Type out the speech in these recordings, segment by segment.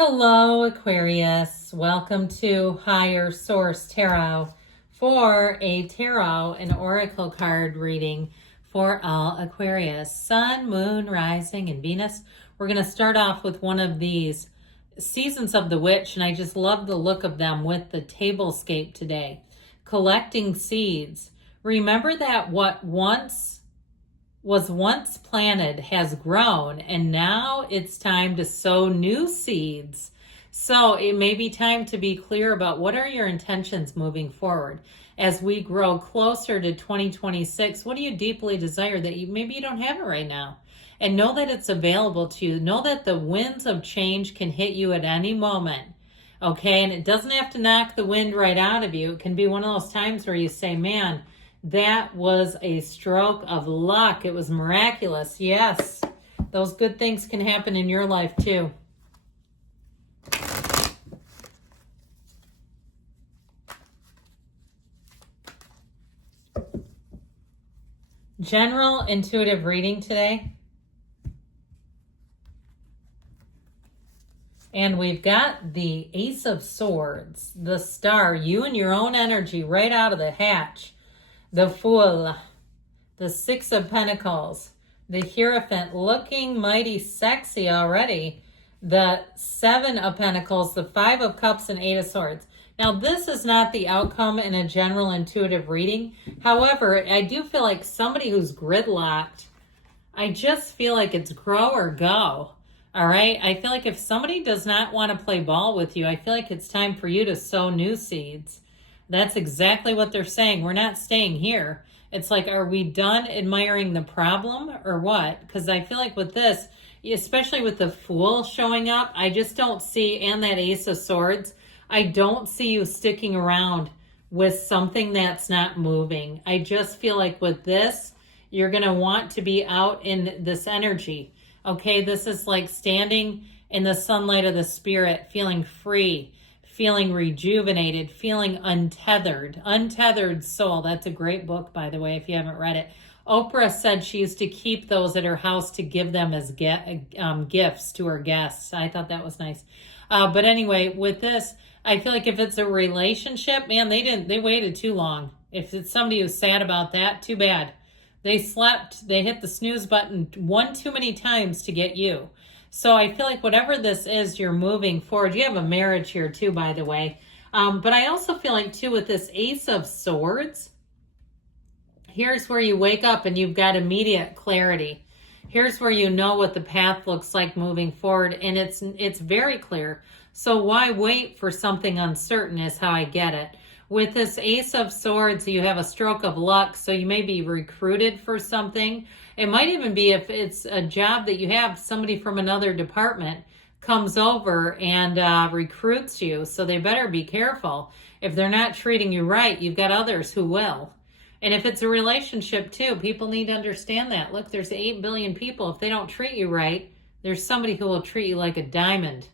Hello, Aquarius. Welcome to Higher Source Tarot for a tarot and oracle card reading for all Aquarius. Sun, Moon, Rising, and Venus. We're going to start off with one of these Seasons of the Witch, and I just love the look of them with the tablescape today. Collecting seeds. Remember that what was once planted has grown, and now it's time to sow new seeds. So it may be time to be clear about what are your intentions moving forward as we grow closer to 2026. What do you deeply desire that maybe you don't have it right now? And know that it's available to you. Know that the winds of change can hit you at any moment. Okay, and it doesn't have to knock the wind right out of you. It can be one of those times where you say, man, that was a stroke of luck. It was miraculous. Yes, those good things can happen in your life too. General intuitive reading today. And we've got the Ace of Swords, the Star, you and your own energy right out of the hatch. The Fool, the Six of Pentacles, the Hierophant, looking mighty sexy already. The Seven of Pentacles, the Five of Cups, and Eight of Swords. Now, this is not the outcome in a general intuitive reading. However, I do feel like somebody who's gridlocked, I just feel like it's grow or go. All right? I feel like if somebody does not want to play ball with you, I feel like it's time for you to sow new seeds. That's exactly what they're saying. We're not staying here. It's like, are we done admiring the problem or what? Because I feel like with this, especially with the Fool showing up, I just don't see, and that Ace of Swords, I don't see you sticking around with something that's not moving. I just feel like with this, you're going to want to be out in this energy. Okay, this is like standing in the sunlight of the spirit, feeling free, feeling rejuvenated, feeling untethered. Untethered Soul. That's a great book, by the way, if you haven't read it. Oprah said she used to keep those at her house to give them as gifts to her guests. I thought that was nice. But anyway, with this, I feel like if it's a relationship, man, they waited too long. If it's somebody who's sad about that, too bad. They slept, they hit the snooze button one too many times to get you. So I feel like whatever this is, you're moving forward. You have a marriage here too, by the way. But I also feel like too with this Ace of Swords, here's where you wake up and you've got immediate clarity. Here's where you know what the path looks like moving forward, and it's very clear. So why wait for something uncertain is how I get it. With this Ace of Swords, you have a stroke of luck, so you may be recruited for something. It might even be if it's a job that you have, somebody from another department comes over and recruits you, so they better be careful. If they're not treating you right, you've got others who will. And if it's a relationship too, people need to understand that. Look, there's 8 billion people. If they don't treat you right, there's somebody who will treat you like a diamond,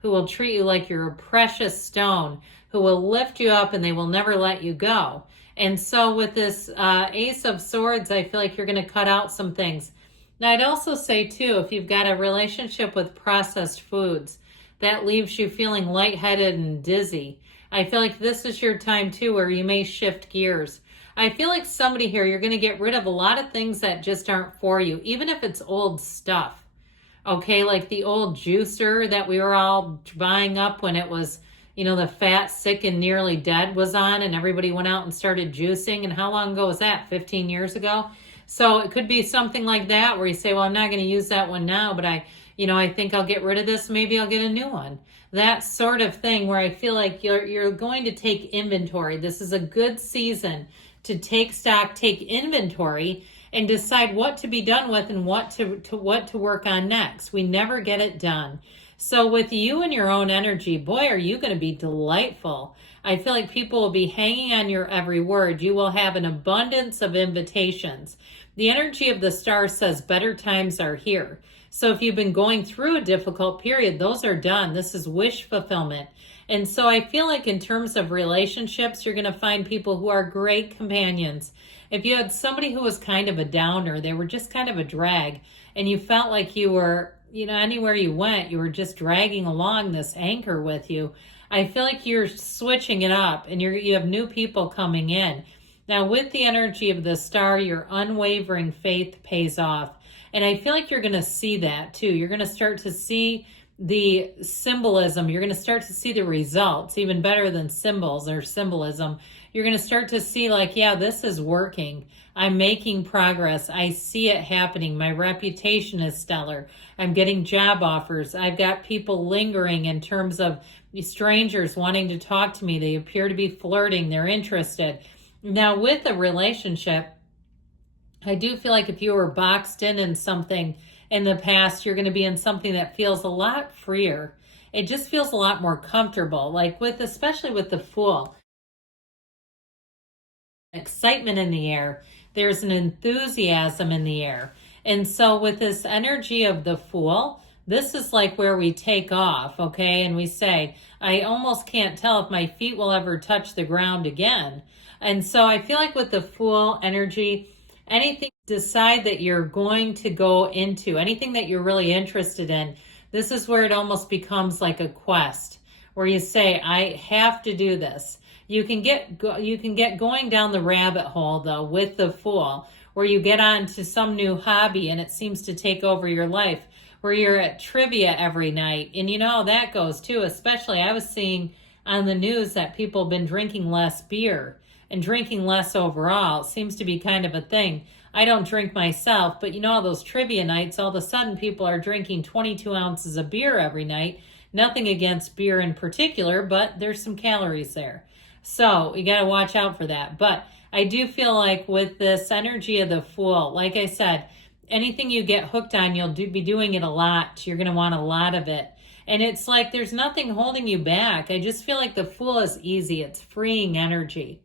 who will treat you like you're a precious stone, who will lift you up and they will never let you go. And so with this Ace of Swords, I feel like you're going to cut out some things. Now, I'd also say too, if you've got a relationship with processed foods, that leaves you feeling lightheaded and dizzy. I feel like this is your time too, where you may shift gears. I feel like somebody here, you're going to get rid of a lot of things that just aren't for you, even if it's old stuff. Okay, like the old juicer that we were all buying up when it was, you know, the Fat, Sick, and Nearly Dead was on and everybody went out and started juicing. And how long ago was that? 15 years ago? So it could be something like that where you say, well, I'm not going to use that one now, but I think I'll get rid of this. Maybe I'll get a new one. That sort of thing where I feel like you're going to take inventory. This is a good season to take stock, take inventory, and decide what to be done with and what to work on next. We never get it done. So with you and your own energy, boy, are you going to be delightful. I feel like people will be hanging on your every word. You will have an abundance of invitations. The energy of the star says better times are here. So if you've been going through a difficult period, those are done. This is wish fulfillment. And so I feel like in terms of relationships, you're going to find people who are great companions. If you had somebody who was kind of a downer, they were just kind of a drag, and you felt like you were anywhere you went, you were just dragging along this anchor with you. I feel like you're switching it up and you have new people coming in. Now, with the energy of the star, your unwavering faith pays off. And I feel like you're going to see that too. You're going to start to see the symbolism. You're going to start to see the results, even better than symbols or symbolism. You're going to start to see like, yeah, this is working. I'm making progress. I see it happening. My reputation is stellar. I'm getting job offers. I've got people lingering in terms of strangers wanting to talk to me. They appear to be flirting. They're interested. Now, with a relationship, I do feel like if you were boxed in something in the past, you're going to be in something that feels a lot freer. It just feels a lot more comfortable, like especially with the Fool. Excitement in the air. There's an enthusiasm in the air. And so with this energy of the Fool, this is like where we take off, okay? And we say, I almost can't tell if my feet will ever touch the ground again. And so I feel like with the Fool energy, anything decide that you're going to go into, anything that you're really interested in, this is where it almost becomes like a quest, where you say, I have to do this. You can get going down the rabbit hole, though, with the Fool, where you get on to some new hobby and it seems to take over your life, where you're at trivia every night. And you know how that goes, too. Especially, I was seeing on the news that people have been drinking less beer and drinking less overall. It seems to be kind of a thing. I don't drink myself, but you know, all those trivia nights, all of a sudden people are drinking 22 ounces of beer every night. Nothing against beer in particular, but there's some calories there. So you got to watch out for that. But I do feel like with this energy of the Fool, like I said, anything you get hooked on, you'll be doing it a lot. You're going to want a lot of it. And it's like there's nothing holding you back. I just feel like the Fool is easy. It's freeing energy.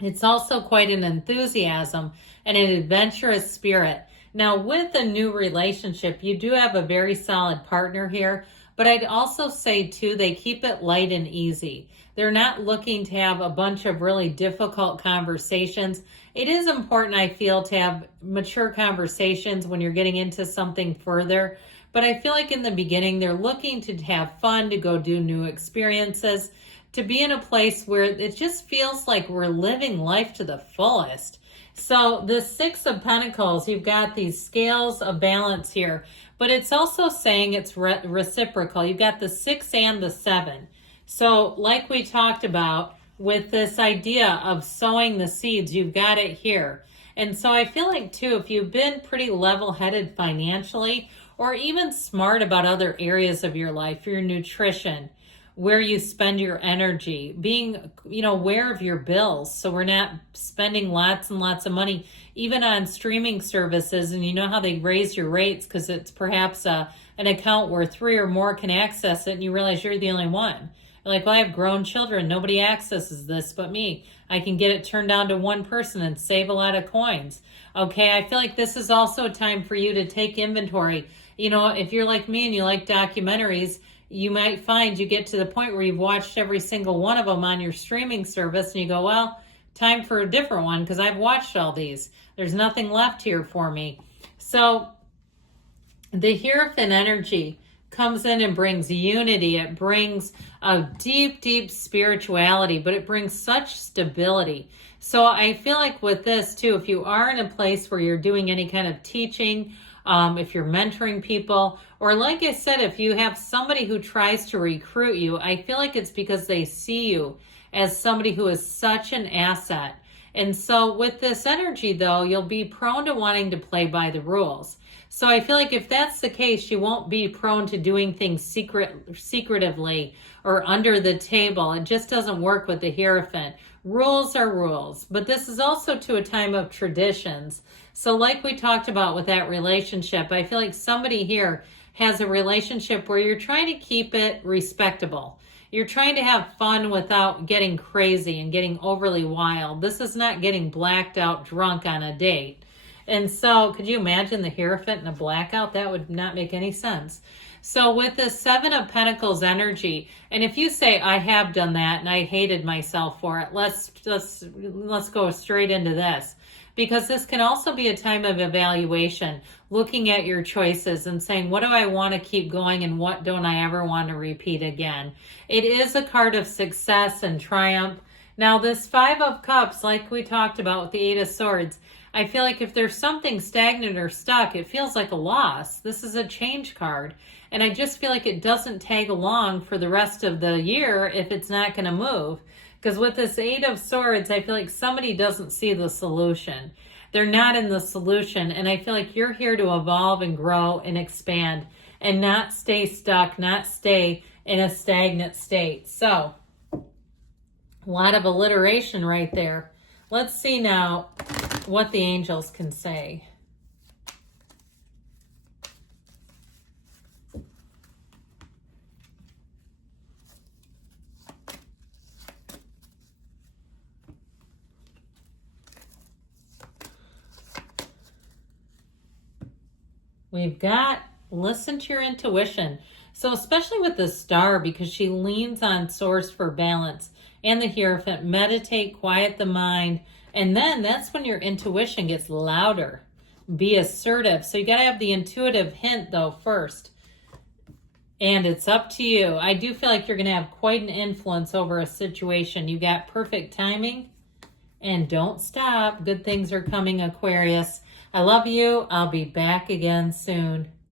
It's also quite an enthusiasm and an adventurous spirit. Now, with a new relationship, you do have a very solid partner here, but I'd also say, too, they keep it light and easy. They're not looking to have a bunch of really difficult conversations. It is important, I feel, to have mature conversations when you're getting into something further, but I feel like in the beginning, they're looking to have fun, to go do new experiences, to be in a place where it just feels like we're living life to the fullest. So the Six of Pentacles, you've got these scales of balance here, but it's also saying it's reciprocal. You've got the 6 and the 7. So like we talked about with this idea of sowing the seeds, you've got it here. And so I feel like too, if you've been pretty level-headed financially, or even smart about other areas of your life, your nutrition, where you spend your energy, being, aware of your bills. So we're not spending lots and lots of money, even on streaming services. And you know how they raise your rates because it's perhaps an account where 3 or more can access it, and you realize you're the only one. You're like, well, I have grown children. Nobody accesses this but me. I can get it turned on to one person and save a lot of coins. Okay, I feel like this is also a time for you to take inventory. If you're like me and you like documentaries, you might find you get to the point where you've watched every single one of them on your streaming service and you go, well, time for a different one because I've watched all these. There's nothing left here for me. So the Hierophant energy comes in and brings unity. It brings a deep, deep spirituality, but it brings such stability. So I feel like with this too, if you are in a place where you're doing any kind of teaching, if you're mentoring people, or like I said, if you have somebody who tries to recruit you, I feel like it's because they see you as somebody who is such an asset. And so with this energy, though, you'll be prone to wanting to play by the rules. So I feel like if that's the case, you won't be prone to doing things secretively or under the table. It just doesn't work with the Hierophant. Rules are rules, but this is also to a time of traditions. So like we talked about with that relationship, I feel like somebody here has a relationship where you're trying to keep it respectable. You're trying to have fun without getting crazy and getting overly wild. This is not getting blacked out drunk on a date. And so could you imagine the Hierophant in a blackout? That would not make any sense. So with the 7 of Pentacles energy, and if you say, I have done that and I hated myself for it, let's go straight into this. because this can also be a time of evaluation, looking at your choices and saying, what do I want to keep going and what don't I ever want to repeat again? It is a card of success and triumph. Now, this Five of Cups, like we talked about with the Eight of Swords, I feel like if there's something stagnant or stuck, it feels like a loss. This is a change card. And I just feel like it doesn't tag along for the rest of the year if it's not going to move. Because with this Eight of Swords, I feel like somebody doesn't see the solution. They're not in the solution. And I feel like you're here to evolve and grow and expand and not stay stuck, not stay in a stagnant state. So, a lot of alliteration right there. Let's see now what the angels can say. We've got listen to your intuition. So especially with the Star, because she leans on Source for balance, and the Hierophant, meditate, quiet the mind, and then that's when your intuition gets louder. Be assertive. So you got to have the intuitive hint though first. And it's up to you. I do feel like you're going to have quite an influence over a situation. You got perfect timing. And don't stop. Good things are coming, Aquarius. I love you. I'll be back again soon.